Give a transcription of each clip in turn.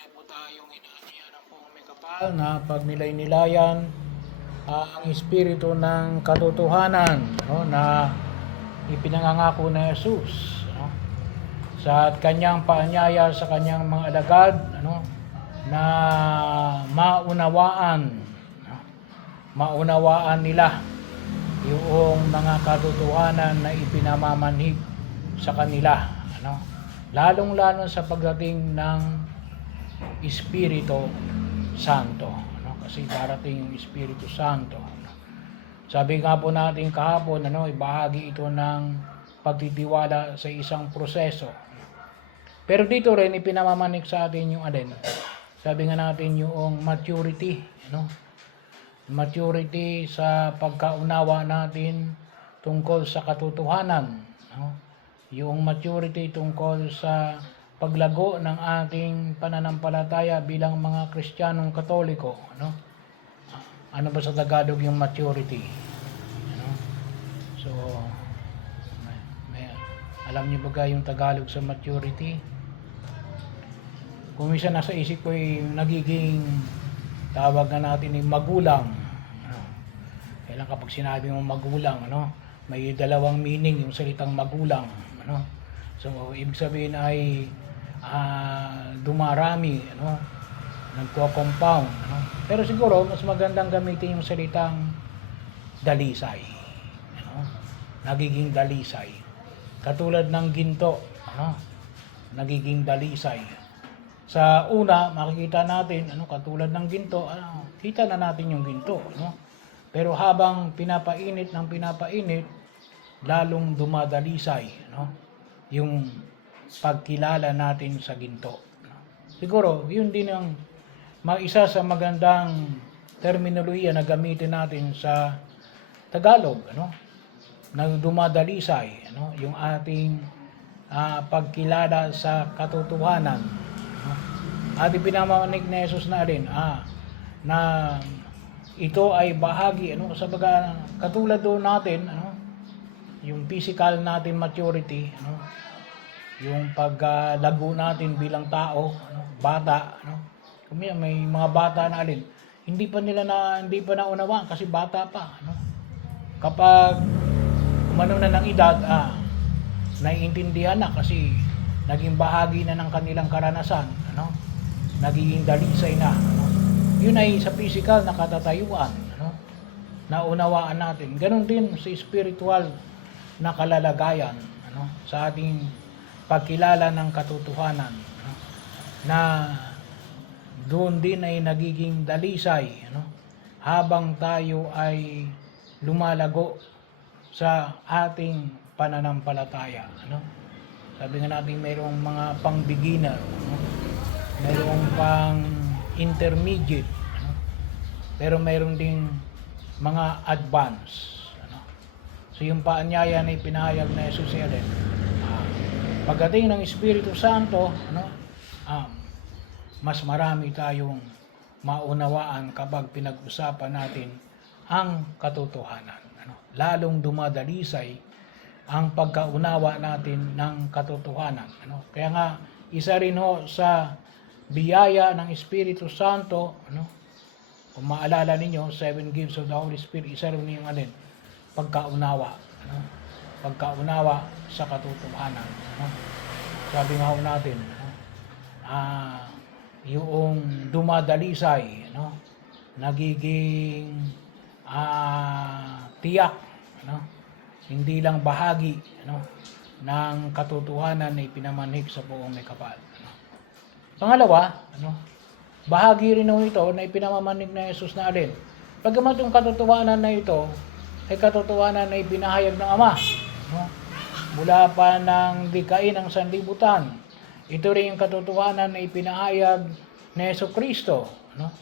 Patuloy po tayong inaaniya ng pong may kapal na pag nilay-nilayan ang espiritu ng katotohanan, no, na ipinangangako na Jesus, no, sa kanyang paanyaya sa kanyang mga alagad, ano, na maunawaan nila yung mga katotohanan na ipinamamanhig sa kanila, ano, lalong-lalo sa pagdating ng Espiritu Santo, ano, kasi darating yung Espiritu Santo, ano. Sabi nga po natin kahapon, ano, ibahagi ito ng pagtitiwala sa isang proseso. Pero dito rin ipinamamanik sa atin yung alin. Sabi nga natin yung maturity, ano? Maturity sa pagkaunawa natin tungkol sa katotohanan, no? Yung maturity tungkol sa paglago ng ating pananampalataya bilang mga Kristiyanong Katoliko, no? Ano ba sa Tagalog yung maturity? Ano? So, alam niyo ba yung Tagalog sa maturity? Kung minsan nasa isip ko yung nagiging tawag na natin yung magulang. Ano? Kailan kapag sinabi mong magulang, ano, may dalawang meaning yung salitang magulang. Ano? So, ibig sabihin ay dumarami, ano, nagko-compound. Ano? Pero siguro, mas magandang gamitin yung salitang dalisay. Ano? Nagiging dalisay. Katulad ng ginto, ano? Nagiging dalisay. Sa una, makikita natin, ano, katulad ng ginto, ano, kita na natin yung ginto, no? Pero habang pinapainit, lalong dumadalisay, no? Yung pagkilala natin sa ginto. Siguro, yun din ang isa sa magandang terminolohiya na gamitin natin sa Tagalog, ano? Na dumadalisay, ano? Yung ating pagkilala sa katotohanan. At ipinamamanig na Jesus na rin na ito ay bahagi, ano, sa baga, katulad doon natin, ano, yung physical natin maturity, ano, yung paglago natin bilang tao, ano, bata, ano, may mga bata na alin hindi pa naunawaan kasi bata pa, ano. Kapag umano na ng edad, naiintindihan na kasi naging bahagi na ng kanilang karanasan, ano, nagiging dalisay na, ano. Yun ay sa physical na katatayuan, ano, naunawaan natin. Ganon din sa spiritual na kalalagayan, ano, sa ating pagkilala ng katotohanan, ano, na doon din ay nagiging dalisay, ano, habang tayo ay lumalago sa ating pananampalataya, ano. Sabi nga natin mayroong mga pang-beginner, ano? Mayroong pang-intermediate, ano? Pero mayroong ding mga advance, ano? So yung paanyaya na ipinahayag na Jesus ay pagdating ng Espiritu Santo, ano? Mas marami tayong maunawaan kapag pinag-usapan natin ang katotohanan, ano? Lalong dumadalisay ang pagkaunawa natin ng katotohanan, ano? Kaya nga isa rin ho sa biyaya ng Espiritu Santo, ano, kung maalala ninyo 7 gifts of the Holy Spirit, isa rin yung alin, pagkaunawa, ano? Pagkaunawa sa katotohanan, ano? Sabi nga ho natin, ano, yung dumadalisay, ano, nagiging tiyak, ano, hindi lang bahagi, ano, ng katotohanan na ipinamanhig sa buong may kapal, ano. Pangalawa, ano, bahagi rin ito na ipinamamanig na Jesus na alin. Pagkamat yung katotohanan na ito ay katotohanan na ipinahayag ng Ama, ano, mula pa ng dikain ng sanlibutan. Ito rin yung katotohanan na ipinahayag ni Jesucristo, ano.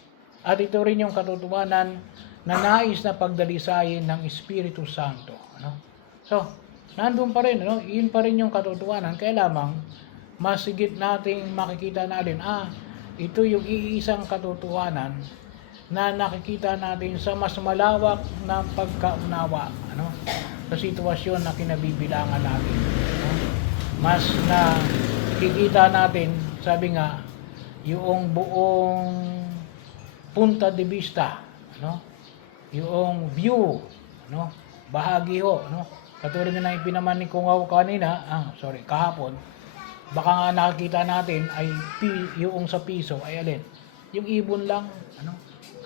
At ito rin yung katotohanan na nais na pagdalisayin ng Espiritu Santo, ano. So, nandun pa rin, ano? Yun pa rin yung katotohanan. Kaya lamang, mas higit nating makikita natin, ito yung iisang katotohanan na nakikita natin sa mas malawak na pagkaunawa, ano, sa sitwasyon na kinabibilangan natin, ano? Mas nakikita natin, sabi nga, yung buong punta de vista, ano? Yung view, ano? Bahagi ho, ano? Katulad na ipinaman ni Kungaw kanina, kahapon, baka nga nakikita natin ay yung sa piso ay alin? Yung ibon lang, ano?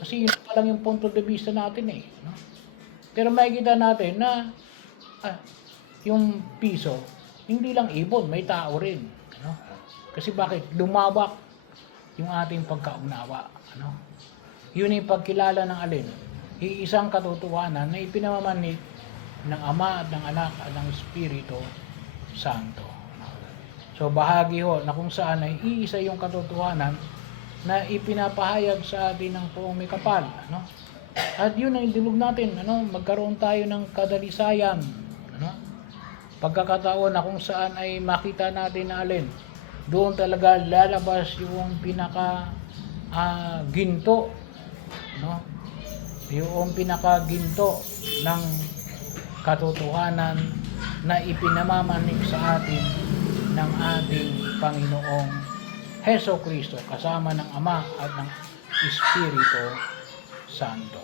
Kasi yun pa lang yung punto de vista natin eh, no? Pero makikita natin na yung piso, hindi lang ibon, may tao rin, ano? Kasi bakit? Lumawak yung ating pagkaunawa, ano? Yun yung pagkilala ng alin? Iisang katotohanan na ipinamamanik ng Ama at ng Anak at ng Espiritu Santo. So bahagi ho na kung saan ay iisa yung katotohanan na ipinapahayag sa atin ng Poong May Kapal, ano? At yun ang idulog natin, ano? Magkaroon tayo ng kadalisayan, ano? Pagkakataon na kung saan ay makita natin na alin, doon talaga lalabas yung pinaka ginto, no? Yung pinaka ginto ng katotohanan na ipinamamanik sa atin ng ating Panginoong Heso Kristo kasama ng Ama at ng Espiritu Santo.